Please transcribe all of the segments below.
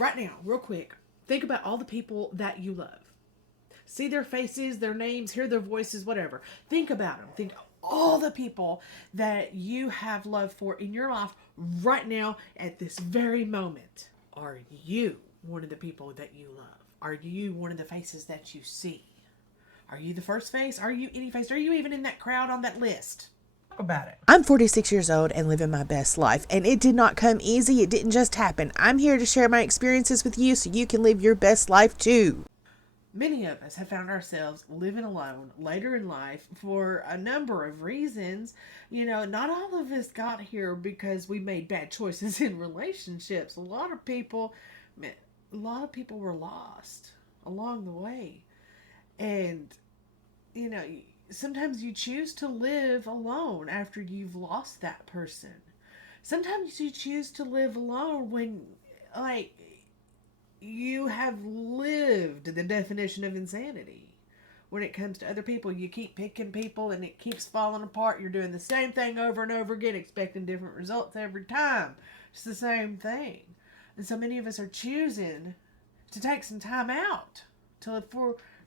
right now, real quick, think about all the people that you love. See their faces, their names, hear their voices, whatever. Think about them. Think all the people that you have love for in your life right now at this very moment. Are you one of the people that you love? Are you one of the faces that you see? Are you the first face? Are you any face? Are you even in that crowd on that list? Talk about it. I'm 46 years old and living my best life, and it did not come easy. It didn't just happen. I'm here to share my experiences with you so you can live your best life too. Many of us have found ourselves living alone later in life for a number of reasons. Not all of us got here because we made bad choices in relationships. A lot of people were lost along the way. And, you know, sometimes you choose to live alone after you've lost that person. Sometimes you choose to live alone when, like, you have lived the definition of insanity. When it comes to other people, you keep picking people and it keeps falling apart. You're doing the same thing over and over again, expecting different results every time. It's the same thing. And so many of us are choosing to take some time out to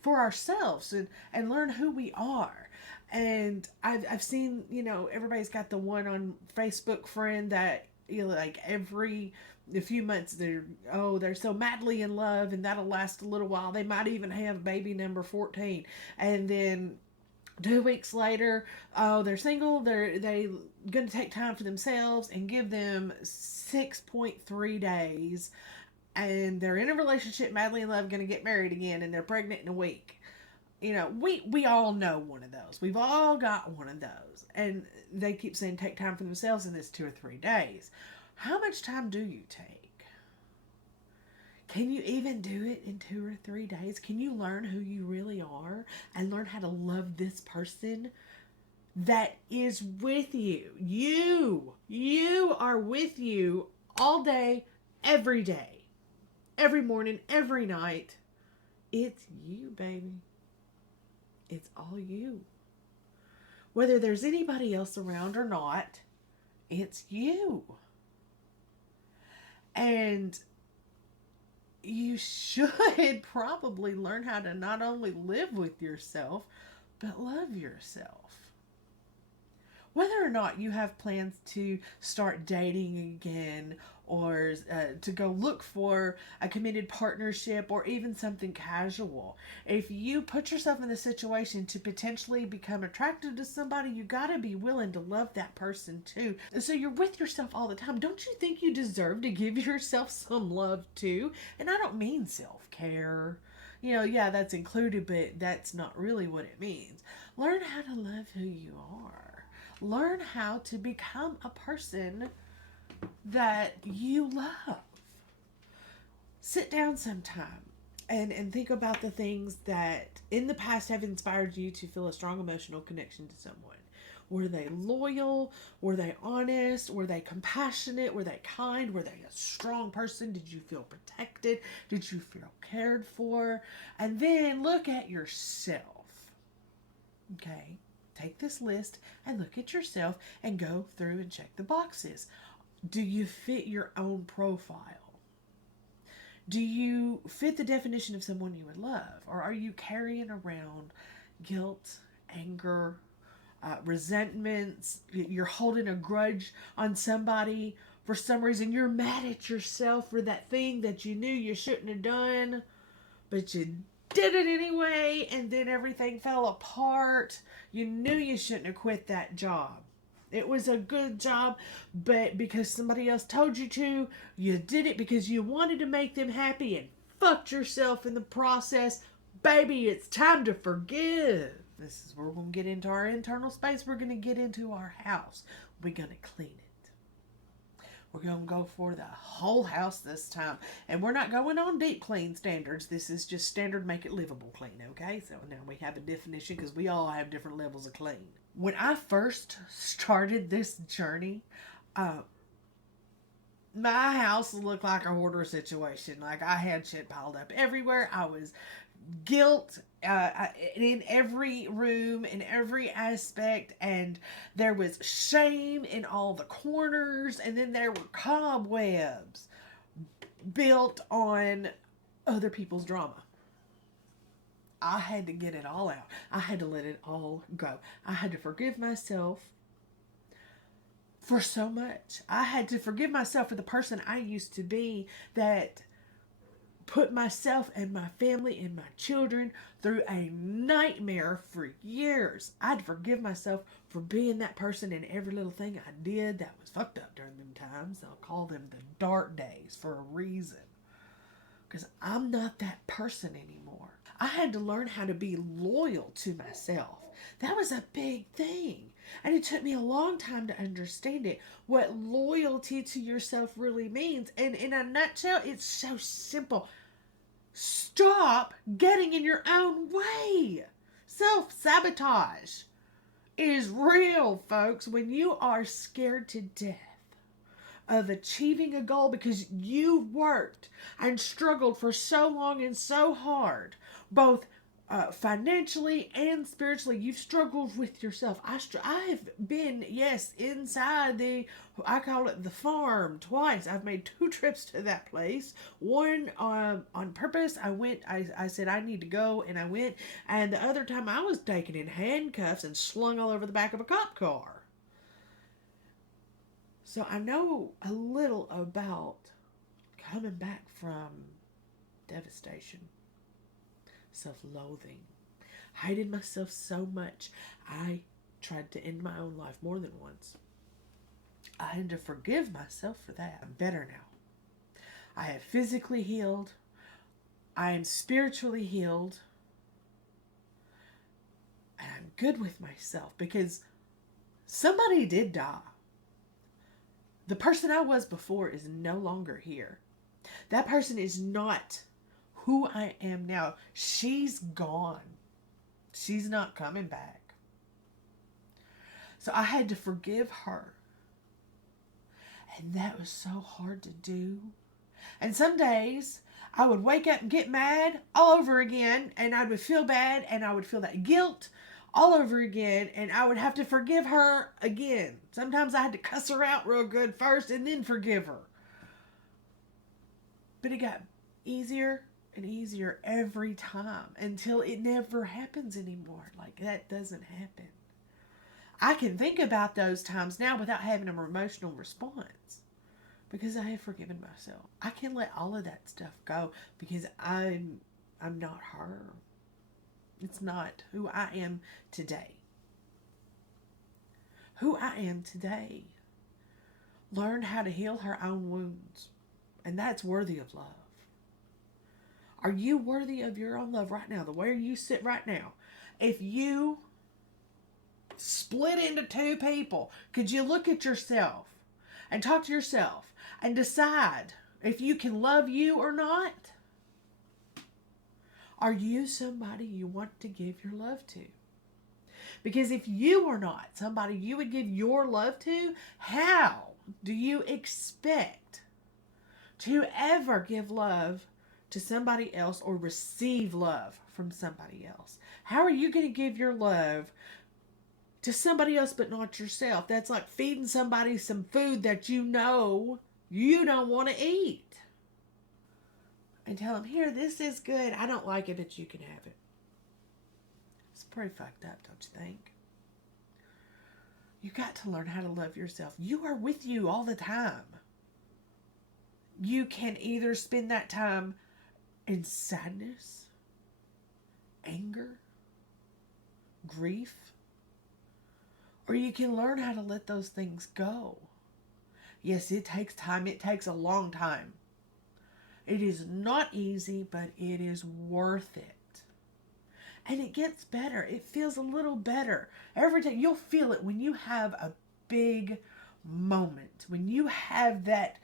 for ourselves and learn who we are. And I've seen, everybody's got the one on Facebook friend that, like every a few months they're so madly in love, and that'll last a little while. They might even have baby number 14, and then 2 weeks later, oh, they're single. They gonna take time for themselves and give them 6.3 days, and they're in a relationship, madly in love, gonna get married again, and they're pregnant in a week. We all know one of those. We've all got one of those, and they keep saying take time for themselves in this 2 or 3 days. How much time do you take? Can you even do it in 2 or 3 days? Can you learn who you really are and learn how to love this person that is with you? You are with you all day, every morning, every night. It's you, baby. It's all you. Whether there's anybody else around or not, it's you. And you should probably learn how to not only live with yourself, but love yourself. Whether or not you have plans to start dating again, or to go look for a committed partnership, or even something casual, if you put yourself in the situation to potentially become attracted to somebody, you got to be willing to love that person too. So you're with yourself all the time. Don't you think you deserve to give yourself some love too? And I don't mean self-care. Yeah, that's included, but that's not really what it means. Learn how to love who you are. Learn how to become a person that you love. Sit down sometime and think about the things that in the past have inspired you to feel a strong emotional connection to someone. Were they loyal? Were they honest? Were they compassionate? Were they kind? Were they a strong person? Did you feel protected? Did you feel cared for? And then look at yourself. Okay? Take this list and look at yourself and go through and check the boxes. Do you fit your own profile? Do you fit the definition of someone you would love? Or are you carrying around guilt, anger, resentments? You're holding a grudge on somebody for some reason. You're mad at yourself for that thing that you knew you shouldn't have done, but you did it anyway, and then everything fell apart. You knew you shouldn't have quit that job. It was a good job, but because somebody else told you to, you did it because you wanted to make them happy and fucked yourself in the process. Baby, it's time to forgive. This is where we're going to get into our internal space. We're going to get into our house. We're going to clean it. We're going to go for the whole house this time. And we're not going on deep clean standards. This is just standard make it livable clean, okay? So now we have a definition because we all have different levels of clean. When I first started this journey, my house looked like a hoarder situation. Like I had shit piled up everywhere. I was guilt in every room, in every aspect, and there was shame in all the corners, and then there were cobwebs. built on other people's drama. I had to get it all out. I had to let it all go. I had to forgive myself for so much. I had to forgive myself for the person I used to be that put myself and my family and my children through a nightmare for years. I had to forgive myself for being that person in every little thing I did that was fucked up during them times. I'll call them the dark days for a reason. Because I'm not that person anymore. I had to learn how to be loyal to myself. That was a big thing. And it took me a long time to understand it, what loyalty to yourself really means. And in a nutshell, it's so simple. Stop getting in your own way. Self-sabotage is real, folks. When you are scared to death of achieving a goal because you worked and struggled for so long and so hard, both financially and spiritually, you've struggled with yourself. I've been, yes, inside I call it the farm twice. I've made 2 trips to that place. One on purpose. I said I need to go, and I went. And the other time I was taken in handcuffs and slung all over the back of a cop car. So I know a little about coming back from devastation, self-loathing. Hated myself so much, I tried to end my own life more than once. I had to forgive myself for that. I'm better now. I have physically healed. I am spiritually healed. And I'm good with myself because somebody did die. The person I was before is no longer here. That person is not who I am now. She's gone. She's not coming back. So I had to forgive her. And that was so hard to do. And some days I would wake up and get mad all over again, and I would feel bad, and I would feel that guilt all over again, and I would have to forgive her again. Sometimes I had to cuss her out real good first and then forgive her. But it got easier and easier every time until it never happens anymore. Like, that doesn't happen. I can think about those times now without having an emotional response because I have forgiven myself. I can let all of that stuff go because I'm not her. It's not who I am today. Who I am today learned how to heal her own wounds, and that's worthy of love. Are you worthy of your own love right now, the way you sit right now? If you split into 2 people, could you look at yourself and talk to yourself and decide if you can love you or not? Are you somebody you want to give your love to? Because if you are not somebody you would give your love to, how do you expect to ever give love to somebody else or receive love from somebody else? How are you going to give your love to somebody else but not yourself? That's like feeding somebody some food that you know you don't want to eat. And tell them, here, this is good. I don't like it, but you can have it. It's pretty fucked up, don't you think? You got to learn how to love yourself. You are with you all the time. You can either spend that time in sadness, anger, grief, or you can learn how to let those things go. Yes, it takes time. It takes a long time. It is not easy, but it is worth it. And it gets better. It feels a little better. Every day you'll feel it when you have a big moment. When you have that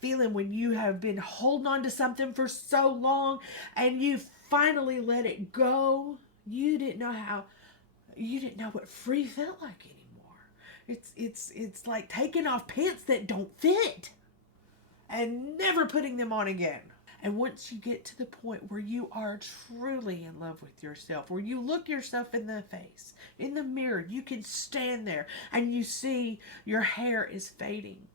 feeling when you have been holding on to something for so long and you finally let it go. You didn't know what free felt like anymore. It's like taking off pants that don't fit and never putting them on again. And once you get to the point where you are truly in love with yourself, where you look yourself in the face, in the mirror, you can stand there and you see your hair is fading.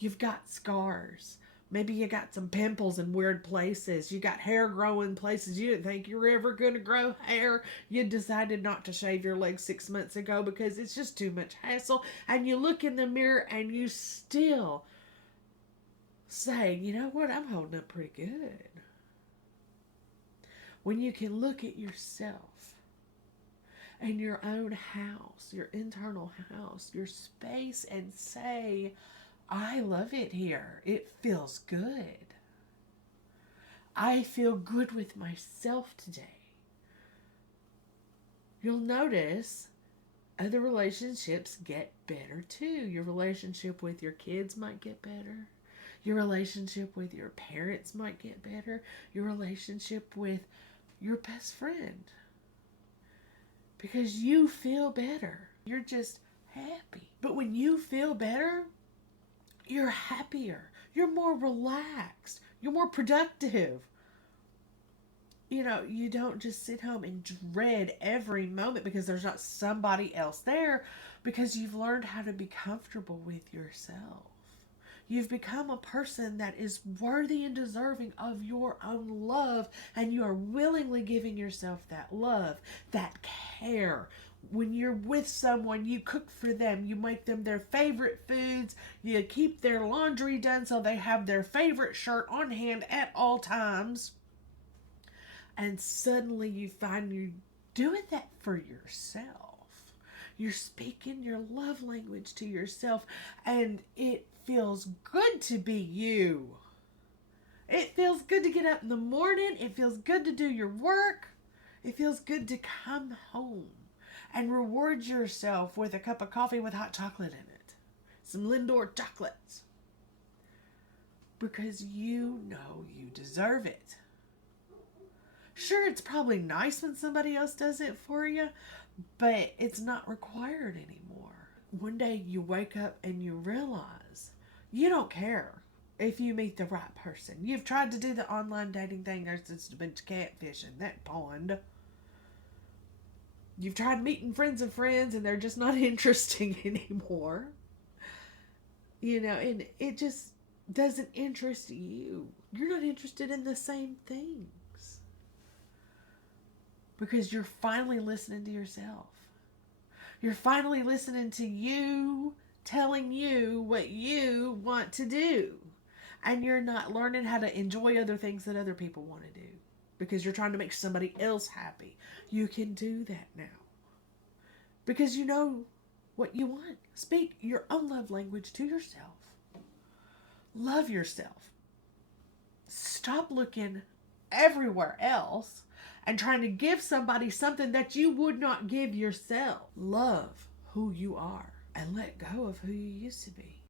You've got scars. Maybe you got some pimples in weird places. You got hair growing places you didn't think you were ever going to grow hair. You decided not to shave your legs 6 months ago because it's just too much hassle. And you look in the mirror and you still say, you know what, I'm holding up pretty good. When you can look at yourself and your own house, your internal house, your space, and say, I love it here. It feels good. I feel good with myself today. You'll notice other relationships get better too. Your relationship with your kids might get better. Your relationship with your parents might get better. Your relationship with your best friend. Because you feel better. You're just happy. But when you feel better, you're happier. You're more relaxed. You're more productive. You know, you don't just sit home and dread every moment because there's not somebody else there, because you've learned how to be comfortable with yourself. You've become a person that is worthy and deserving of your own love, and you are willingly giving yourself that love, that care. When you're with someone, you cook for them, you make them their favorite foods, you keep their laundry done so they have their favorite shirt on hand at all times. And suddenly you find you're doing that for yourself. You're speaking your love language to yourself, and it feels good to be you. It feels good to get up in the morning. It feels good to do your work. It feels good to come home and reward yourself with a cup of coffee with hot chocolate in it. Some Lindor chocolates. Because you know you deserve it. Sure, it's probably nice when somebody else does it for you, but it's not required anymore. One day you wake up and you realize you don't care if you meet the right person. You've tried to do the online dating thing. There's just a bunch of catfish in that pond. You've tried meeting friends of friends and they're just not interesting anymore. You know, and it just doesn't interest you. You're not interested in the same things. Because you're finally listening to yourself. You're finally listening to you telling you what you want to do. And you're not learning how to enjoy other things that other people want to do. Because you're trying to make somebody else happy. You can do that now. Because you know what you want. Speak your own love language to yourself. Love yourself. Stop looking everywhere else and trying to give somebody something that you would not give yourself. Love who you are and let go of who you used to be.